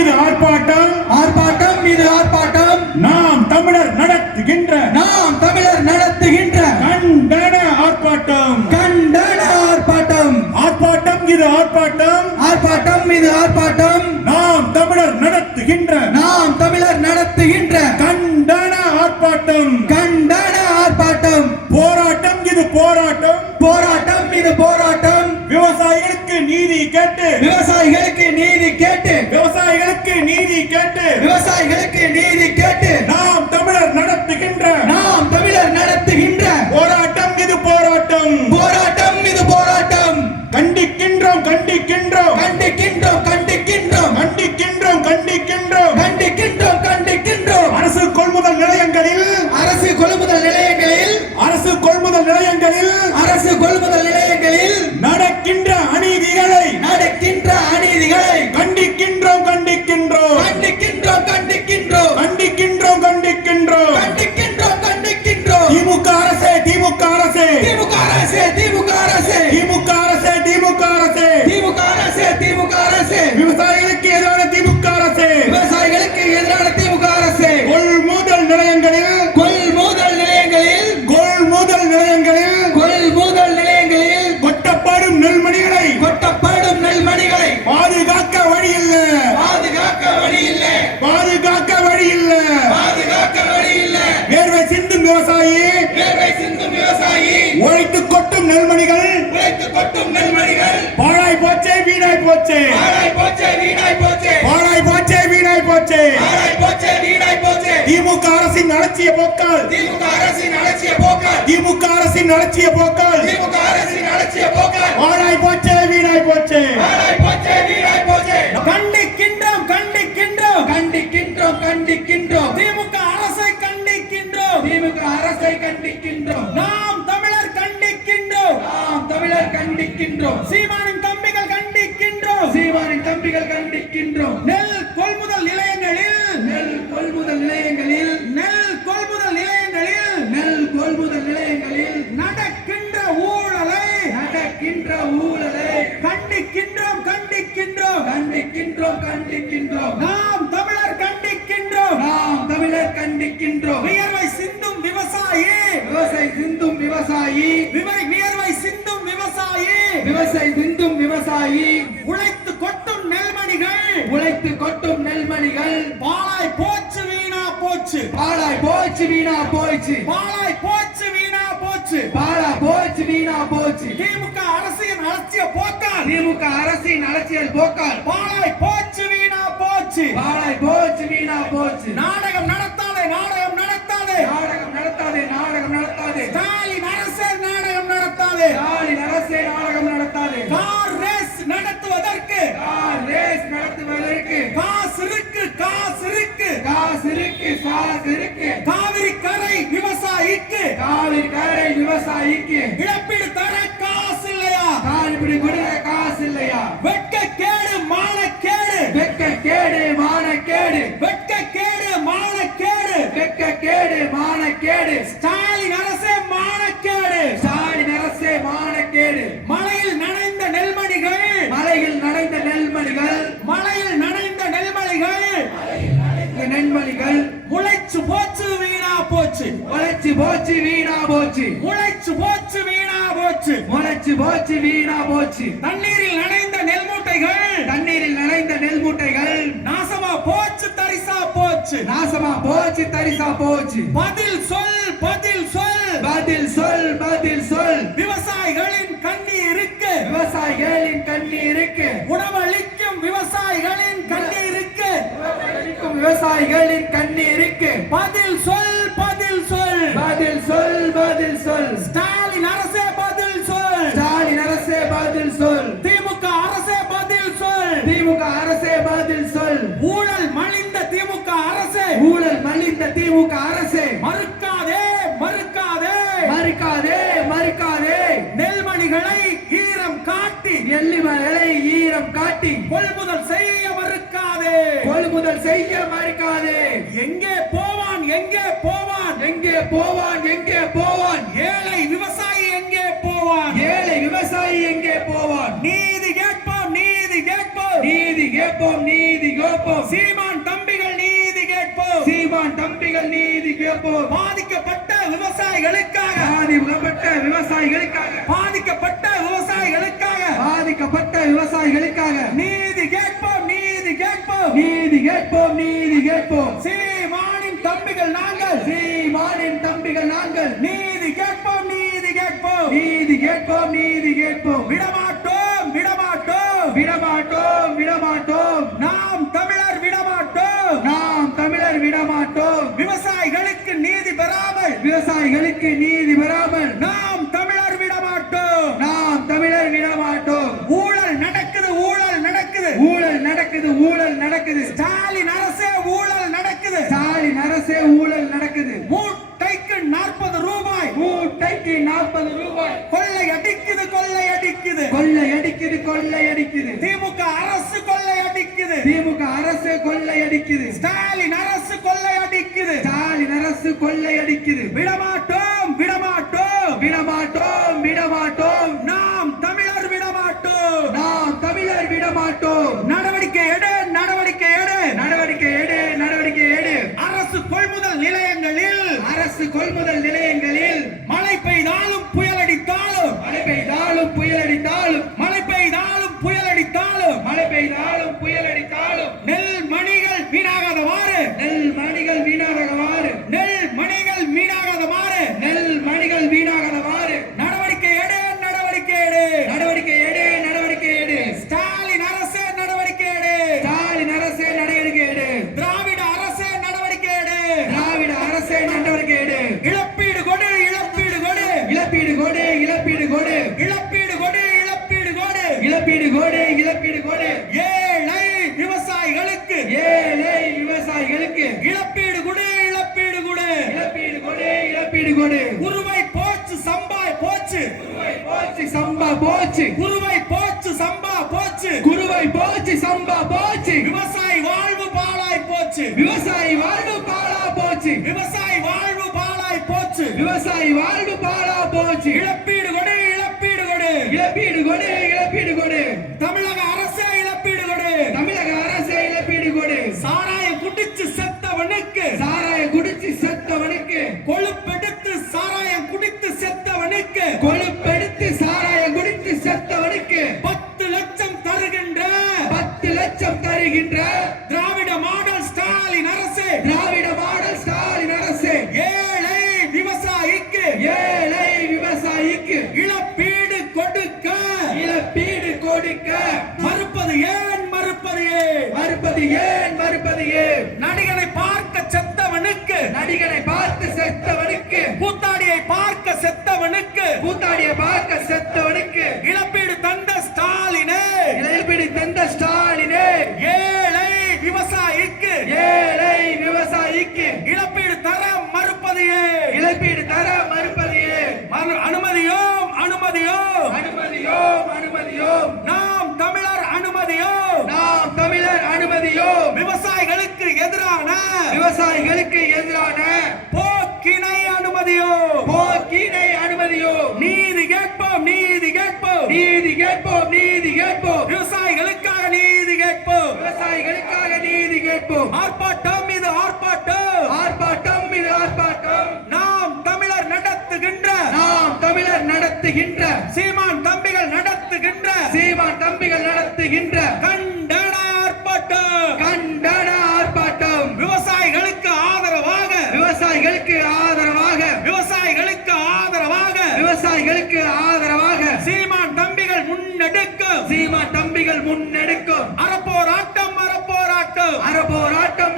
மீது ஆர்ப்பாட்டம், ஆர்ப்பாட்டம் மீது ஆர்ப்பாட்டம். நாம் தமிழர் நடத்துகின்ற கண்டன ஆர்ப்பாட்டம், கண்டன ஆர்ப்பாட்டம். ஆர்ப்பாட்டம் இது ஆர்ப்பாட்டம், ஆர்ப்பாட்டம் மீது ஆர்ப்பாட்டம். நாம் தமிழர் நடத்துகின்ற கண்டன ஆர்ப்பாட்டம், கண்டன ஆர்ப்பாட்டம். போராட்டம் இது போராட்டம், போராட்டம் மீது போராட்டம். விவசாயிகளுக்கு நீதி கேட்டு, விவசாயிகளுக்கு நீதி கேட்டு, விவசாயிகளுக்கு நீதி கேட்டு, விவசாயிகளுக்கு நீதி கேட்டு நாம் தமிழர் நடத்துகின்ற போராட்டம் இது போராட்டம், போராட்டம் மீது போராட்டம். கண்டிக்கின்றோம் கண்டிக்கின்றோம் கண்டிக்கின்றோம் கண்டிக்கின்றோம் கண்டிக்கின்றோம் கண்டிக்கின்றோம் கண்டிக்கின்றோம் கண்டிக்கின்றோம். அரசு கொள்முதல் நிலையங்களில் அரசு கொள்முதல் நிலையங்களில் அரசு கொள்முதல் நிலையங்களில் அரசு கொள்முதல் நிலையங்களில் நடக்கின்ற அநீதிகளை கண்டிக்கின்றோம் கண்டிக்கின்றோம் கண்டிக்கின்றோம் கண்டிக்கின்றோம் கண்டிக்கின்றோம் கண்டிக்கின்றோம் கண்டிக்கின்றோம் கண்டிக்கின்றோம். திமுக அரசே திமுக அரசே திமுக அரசே திமுக அரசே திமுக அரசே திமுக அரசே திமுக அரசே திமுக அரசே. விவசாயிகளுக்கு எதிரான திமுக அரசே, விவசாயிகளுக்கு எதிரான திமுக அரசே. கொள்முதல் நிலையங்களில் கொள்முதல் நிலையங்களில் கொள்முதல் நிலையங்களில் கொள்முதல் நிலையங்களில் கொட்டப்படும் நெல்மணிகளை பாதுகாக்க வழி இல்ல, பாதுகாக்க வழி இல்ல, பாதுகாக்க வழி இல்ல. பாதுகாக்க வழி இல்ல. வேர்வை சிந்தும் விவசாயி, வேர்வை சிந்தும் விவசாயி, உழைத்து கொட்டும் நெல்மணிகள் உழைத்து கொட்டும் நெல்மணிகள் பாழாய் போச்சே வீணாய் போச்சே, பாழாய் போச்சே வீணாய் போச்சே, பாழாய் போச்சே வீணாய் போச்சே. பாழாய் போச்சே வீணாய் போச்சே. திமுக அரசின் அலட்சிய போக்கால், திமுக அரசின் அலட்சிய போக்கால், திமுக அரசின் அலட்சிய போக்கால் திமுக அரசின் அலட்சிய போக்கால் பாழாய் போச்சே வீணாய் போச்சே. பாழாய் போச்சே வீணாய் போச்சே. கண்டிக்கின்றோம் கண்டிக்கின்றோம் கண்டிக்கின்றோம் கண்டிக்கின்றோம். திமுக அரசை கண்டிக்கின்றோம், திமுக அரசை கண்டிக்கின்றோம். நாம் தமிழர் கண்டிக்கின்றோம், நாம் தமிழர் கண்டிக்கின்றோம். சீமானின் தம்பிகள் கண்டிக்கின்றோம். சீமானின் தம்பிகள் கண்டிக்கின்றோம். நெல் கொள்முதல் நிலையங்களில் நெல் கொள்முதல் நிலையங்களில் நெல் கொள்முதல் நிலையங்களில் நெல் கொள்முதல் நிலையங்களில் நடக்கின்ற ஊழலை கண்டிக்கின்றோம் கண்டிக்கின்றோம் கண்டிக்கின்றோம் கண்டிக்கின்றோம். நாம் தமிழர் கண்டிக்கின்றோம். நாம் தமிழர் கண்டிக்கின்றோம். வியர்வை சிந்தும் விவசாயி, விவசாயி சிந்தும் விவசாயி, வியர்வை சிந்தும் விவசாயி, விவசாயி சிந்தும் விவசாயி, உழைத்து கொட்டும் நெல்மணிகள் உழைத்து கொட்டும் நெல்மணிகள் பாழாய் போச்சு வீணா போச்சு, பாழாய் போச்சு வீணா போச்சு, பாழாய் போச்சு வீணா போச்சு. பாழா போச்சு வீணா போச்சு. திமுக அரசின் அலட்சிய போக்கால், திமுக அரசின் அரசியல் போக்கால் பாழாய் போச்சு வீணா போச்சு. பாழாய் போச்சு வீணா போச்சு. நாடகம் நடத்தாதே, நாடகம் நடத்தாதே, நாடகம் நடத்தாதே, நாடகம் நடத்தாதே. ஸ்டாலின் அரசே நாடகம் நடத்தாதே, ஸ்டாலின் அரசே நாடகம் நடத்தாதே. கார் ரேஸ் நடத்துவதற்கு கார் ரேஸ் நடத்துவதற்கு காசு இருக்கு, காசு இருக்கு, காசு இருக்கு, காசு இருக்கு. காவிரி கரை விவசாயிக்கு, காவிரி கரை விவசாயிக்கு இழப்பீடு தர காசு இல்லையா, காவிரி கொடுக்க காசு இல்லையா. வெட்கக்கேடு மானக்கேடு, வெட்கக்கேடு மானக்கேடு, வெட்கக்கேடு மானக்கேடு, வெட்கக்கேடு மானக்கேடு. ஸ்டாலின் அரசே மானக்கேடு, ஸ்டாலின் அரசே மானக்கேடு. மழையில் நனைந்த நெல்மணிகள், மலையில் நனைந்த நெல்மணிகள், மழையில் நனைந்த நெல்மணிகள் நெல்மணிகள் முளைச்சு போச்சு வீணா போச்சு, முளைச்சு போச்சு வீணா போச்சு, முளைச்சு போச்சு வீணா போச்சு. முளைச்சு போச்சு வீணா போச்சு. தண்ணீரில் நனைந்த நெல் மூட்டைகள், தண்ணீரில் நனைந்த நெல் மூட்டைகள் நாசமா போச்சு தரிசா போச்சு, நாசமா போச்சு தரிசா போச்சு. பதில் சொல், பதில் சொல், பதில் சொல், பதில் சொல். விவசாயிகளின் கண்ணீருக்கு, விவசாயிகளின் கண்ணீருக்கு, உணவளிக்கும் விவசாயிகளின் கண்ணீருக்கு, விவசாயிகளின் கண்ணீருக்கு பதில் சொல், பதில் சொல், பதில் சொல், பதில் சொல். ஸ்டாலின் அரசே பதில் சொல், ஸ்டாலின் அரசே பதில் சொல். திமுக அரசே பதில் சொல், திமுக அரசே பதில் சொல். ஊழல் மலிந்த திமுக அரசே, ஊழல் மலிந்த திமுக அரசே, மறுக்காதே மறுக்காதே மறுக்காதே மறுக்காதே. நெல்மணிகளை ஈரம் காட்டி, நெல்மணிகளை ஈரம் காட்டி கொள்முதல் செய்ய மறுக்காதே, கொள்முதல் செய்ய மறுக்காதே. எங்கே போவான், எங்கே போவான், எங்கே போவான், எங்கே போவான். ஏழை விவசாயி எங்கே போவான், ஏழை விவசாயி எங்கே போவான். நீதி கேட்போம், நீதி கேட்போம், நீதி கேட்போம், நீதி கேட்போம். கேட்போம் சீமான் தம்பிகள் நீதி கேட்போம் சீமான் தம்பிகள் நீதி கேட்போம் பாதிக்கப்பட்ட விவசாயிகளுக்காக பாதிக்கப்பட்ட விவசாயிகளுக்காக பாதிக்கப்பட்ட விவசாயிகளுக்காக பாதிக்கப்பட்ட விவசாயிகளுக்காக நீதி கேட்போம் நீதி கேட்போம் நீதி கேட்போம் நீதி கேட்போம் சீமானின் தம்பிகள் நாங்கள் சீமானின் தம்பிகள் நாங்கள் நீதி கேட்போம் நீதி கேட்போம் நீதி கேட்போம் நீதி கேட்போம் விடமாட்டோம் விடமாட்டோம் விடமாட்டோம் விடமாட்டோம் நாம் தமிழர் விடமாட்டோம் நாம் தமிழர் விடமாட்டோம் விவசாயிகளுக்கு நீதி பெறாமல் விவசாயிகளுக்கு நீதி பெறாமல் நாம் தமிழர் விடமாட்டோம் நாம் தமிழர் விடமாட்டோம் ஊழல் நடக்குது ஊழல் நடக்குது ஊழல் நடக்குது ஊழல் நடக்குது ஸ்டாலின் அரசே ஊழல் நடக்குது ஸ்டாலின் அரசே ஊழல் நடக்குது மூட்டைக்கு 40 ரூபாய் மூட்டைக்கு 40 ரூபாய் கொள்ளை அடிக்குது கொள்ளை அடிக்குது கொள்ளை அடிக்குது கொள்ளை அடிக்குது திமுக அரசு கொள்ளை அடிக்குது திமுக அரசு கொள்ளை அடிக்குது ஸ்டாலின் அரசு கொள்ளை அடிக்குது ஸ்டாலின் அரசு கொள்ளை அடிக்குது விடமாட்டோம் விடமாட்டோம் விடமாட்டோம் விடமாட்டோம் நாம் தமிழர் விடமாட்டோம் நாம் தமிழர் விடமாட்டோம் நடவடிக்கை எடு நடவடிக்கை எடு நடவடிக்கை எடு நடவடிக்கை எடு அரசு கொள்முதல் நிலையங்களில் அரசு கொள்முதல் நிலையங்களில் மழை பெய்தாலும் புயல் அடித்தாலும் மழை பெய்தாலும் புயல் அடித்தாலும் மழை பெய்தாலும் புயல் அடித்தாலும் மழை பெய்தாலும் புயல் அடித்தாலும் நெல் மணிகள் வீணாகாதவாறு நெல் மணிகள் வீணாகவாறு நெல் மணிகள் வீணாகாதவாறு நெல் மணிகள் வீணாகவாறு நடவடிக்கை எடு நடவடிக்கை எடு நடவடிக்கை எடு நடவடிக்கை எடு ஸ்டாலின் அரசே நடவடிக்கை எடு ஸ்டாலின் அரசே நடவடிக்கை எடு திராவிட அரசே நடவடிக்கை எடு திராவிட அரசே நடவடிக்கை எடு இழப்பீடு கொடு இழப்பீடு கொடு இழப்பீடு கொடு இழப்பீடு கொடு இழப்பீடு கொடு இழப்பீடு கொடு இழப்பீடு கொடு இழப்பீடு கொடு ஏழை விவசாயிகளுக்கு ஏழை விவசாயிகளுக்கு இழப்பீடு கொடு இழப்பீடு கொடு இழப்பீடு கொடு இழப்பீடு கொடு குருவை போச்சு சம்பாய் போச்சு குருவை போச்சு சம்பா போச்சு குருவை போச்சு சம்பா போச்சு குருவை போச்சு சம்பா போச்சு விவசாயி வாழ்வு பாழாய் போச்சு விவசாயி வாழ்வு பாழா போச்சு விவசாயி வாழ்வு பாழாய் போச்சு விவசாயி வாழ்வு பாழா போச்சு இழப்பீடு கொடு இழப்பீடு கொடு இழப்பீடு கொடு இழப்பீடு கொடு தமிழக அரசே இழப்பீடு கொடு தமிழக அரசே இழப்பீடு கொடு சாராயம் குடிச்சு செத்தவனுக்கு சாராயம் குடிச்சு செத்தவனுக்கு கொழுப்பெடுத்து சாராயம் குடித்து செத்தவனுக்கு கொழுப்பெடுத்து சாராயம் குடித்து செத்தவனுக்கு 10 லட்சம் தருகின்ற 10 லட்சம் தருகின்ற திராவிட மாடல் ஸ்டாலின் அரசு திராவிட மாடல் ஸ்டாலின் அரசு ஏழை விவசாயிக்கு ஏழை விவசாயிக்கு இழப்பீடு கொடுக்க இழப்பீடு கொடுக்க மறுப்பது ஏன் மறுப்பது ஏன் மறுப்பது ஏன் மறுப்பது ஏன் நடிகனை பார்க்க செத்தவனுக்கு நடிகனை பார்த்து செத்தவனுக்கு கூத்தாடியை பார்க்க செத்தவனுக்கு கூத்தாடியை பார்க்க செத்தவனுக்கு இழப்பீடு தந்த ஸ்டாலினே இழப்பீடு தந்த ஸ்டாலினே ஏழை விவசாயிக்கு ஏழை விவசாயிக்கு இழப்பீடு தர மறுப்பது ஏன் இழப்பீடு தர மறுப்பது ஏன் அனுமதியோம் அனுமதியோம் அனுமதியோம் அனுமதியோம் நாம் தமிழர் அனுமதியோம் நாம் தமிழர் அனுமதியோம் விவசாயிகளுக்கு எதிரான விவசாயிகளுக்கு எதிரான போக்கினை அனுமதியோம் போக்கினை அனுமதியோம் நீதி கேட்போம் நீதி கேட்போம் நீதி கேட்போம் நீதி கேட்போம் விவசாயிகளுக்காக நீதி கேட்போம் விவசாயிகளுக்காக நீதி கேட்போம் ஆர்ப்பாட்டம் இது ஆர்ப்பாட்டம் ஆர்ப்பாட்டம் இது ஆர்ப்பாட்டம் நாம் தமிழர் நடத்துகின்ற நாம் தமிழர் நடத்துகின்ற சீமான் தம்பிகள் நடத்துகின்ற சீமான் தம்பிகள் நடத்துகின்ற கண்டன ஆர்ப்பாட்டம் கண்டன ஆர்ப்பாட்டம் விவசாயிகளுக்கு ஆதரவாக விவசாயிகளுக்கு ஆதரவாக விவசாயிகளுக்கு ஆதரவாக விவசாயிகளுக்கு ஆதரவாக சீமான் தம்பிகள் முன்னெடுக்கும் சீமான் தம்பிகள் முன்னெடுக்கும் அறப்போராட்டம் அறப்போராட்டம் அறப்போராட்டம்